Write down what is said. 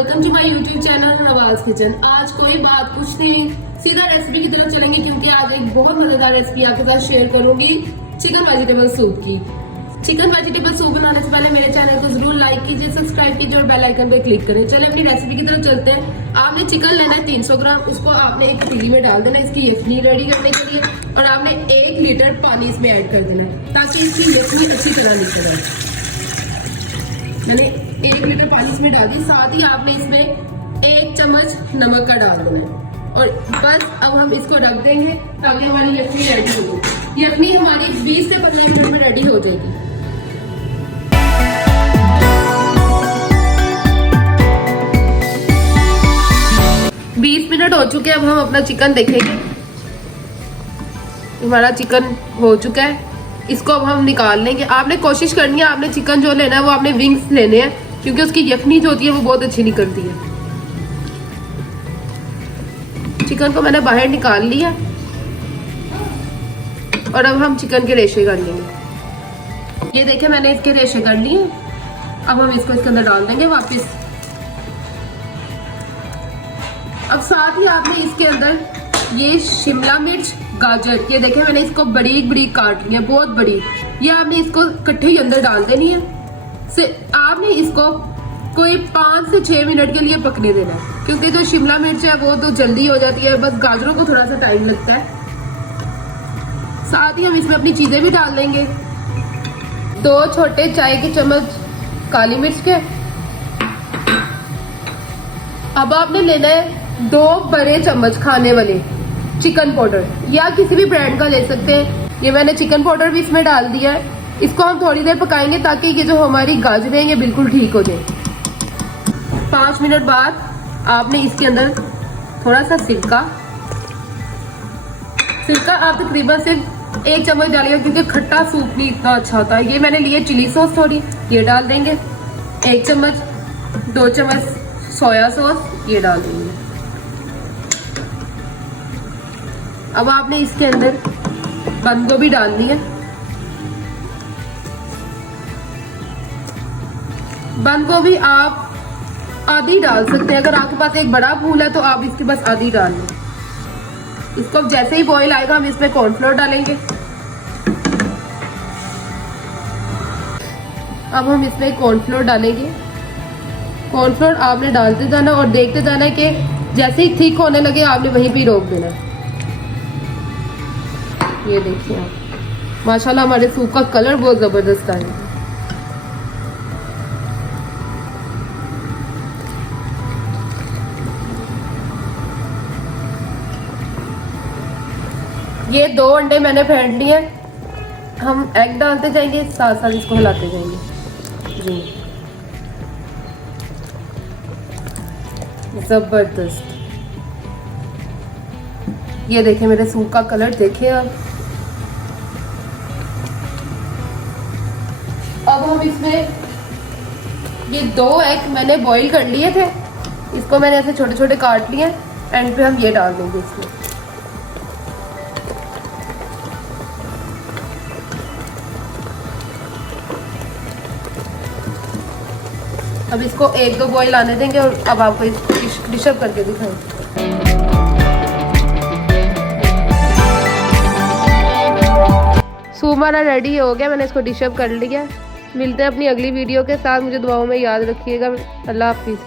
Welcome to my YouTube channel Nawaz kitchen. आज कोई बात कुछ नहीं, सीधा रेसिपी की तरफ चलेंगे क्योंकि आज एक बहुत मजेदार रेसिपी आपके साथ शेयर करूंगी चिकन वेजिटेबल सूप की। चिकन वेजिटेबल सूप बनाने से पहले मेरे चैनल को जरूर लाइक कीजिए, सब्सक्राइब कीजिए और बेल आइकन पे क्लिक करें। चले अपनी रेसिपी की तरफ चलते हैं। आपने चिकन लेना है 300 ग्राम, उसको आपने एक पतीली में डाल देना इसकी यखनी रेडी करने के लिए, और आपने 1 लीटर पानी इसमें ऐड कर देना ताकि इसकी यखनी अच्छी तरह निकल जाए। मैंने 1 लीटर पानी इसमें डाल दी, साथ ही आपने इसमें 1 चम्मच नमक का डाल देना है और बस अब हम इसको रख देंगे ताकि हमारी यखनी रेडी हो जाए। यखनी हमारी 20 से 15 मिनट में रेडी हो जाएगी। बीस मिनट हो चुके हैं। अब हम अपना चिकन देखेंगे। हमारा चिकन हो चुका है, इसको अब हम निकाल लेंगे। आपने कोशिश करनी है, आपने चिकन जो लेना है वो आपने विंग्स लेने हैं क्योंकि उसकी यखनी जो होती है वो बहुत अच्छी निकलती है। चिकन को मैंने बाहर निकाल लिया और अब हम चिकन के रेशे कर लेंगे। ये देखें मैंने इसके रेशे कर लिए। अब हम इसको इसके अंदर डाल देंगे वापस। अब साथ ही आपने इसके अंदर ये शिमला मिर्च, गाजर, ये देखें मैंने इसको बड़ी बड़ी काट ली है, बहुत बड़ी। ये आपने इसको इकट्ठे ही अंदर डाल देनी है। आपने इसको कोई 5 से 6 मिनट के लिए पकने देना है क्योंकि जो शिमला मिर्च है वो तो जल्दी हो जाती है, बस गाजरों को थोड़ा सा टाइम लगता है। साथ ही हम इसमें अपनी चीजें भी डाल देंगे। 2 छोटे चाय के चम्मच काली मिर्च के। अब आपने लेना है 2 बड़े चम्मच खाने वाले चिकन पाउडर, या किसी भी ब्रांड का ले सकते हैं। ये मैंने चिकन पाउडर भी इसमें डाल दिया है। इसको हम थोड़ी देर पकाएंगे ताकि ये जो हमारी गाजरें हैं ये बिल्कुल ठीक हो जाए। 5 मिनट बाद आपने इसके अंदर थोड़ा सा सिरका आप तकरीबन सिर्फ 1 चम्मच डालिएगा क्योंकि खट्टा सूप नहीं इतना अच्छा होता है। ये मैंने लिए चिली सॉस थोड़ी, ये डाल देंगे 1 चम्मच। 2 चम्मच सोया सॉस ये डाल देंगे। अब आपने इसके अंदर बंद गोभी डालनी है। बंद गोभी आप आधी डाल सकते हैं, अगर आपके पास एक बड़ा फूल है तो आप इसके बस आधी डाल लें। इसको अब जैसे ही बॉईल आएगा हम इसमें कॉर्नफ्लोर डालेंगे। अब हम इसमें कॉर्नफ्लोर डालेंगे। कॉर्नफ्लोर आपने डालते जाना और देखते जाना है कि जैसे ही थिक होने लगे आपने वहीं पे रोक देना। ये देखिए आप, माशाल्लाह हमारे सूप का कलर बहुत जबरदस्त आया। ये 2 अंडे मैंने फेंट लिए। हम एग डालते जाएंगे, साथ साथ इसको हिलाते जाएंगे जी। जबरदस्त। ये देखें मेरे सूप का कलर देखिए आप। अब हम इसमें ये 2 एग मैंने बॉईल कर लिए थे, इसको मैंने ऐसे छोटे छोटे काट लिए। एंड पे हम ये डाल देंगे इसमें। अब इसको 1-2 बॉईल आने देंगे और अब आपको इसको डिश अप करके दिखाएंगे। सूप हमारा रेडी हो गया, मैंने इसको डिश अप कर लिया। मिलते हैं अपनी अगली वीडियो के साथ। मुझे दुआओं में याद रखिएगा। अल्लाह हाफिज़।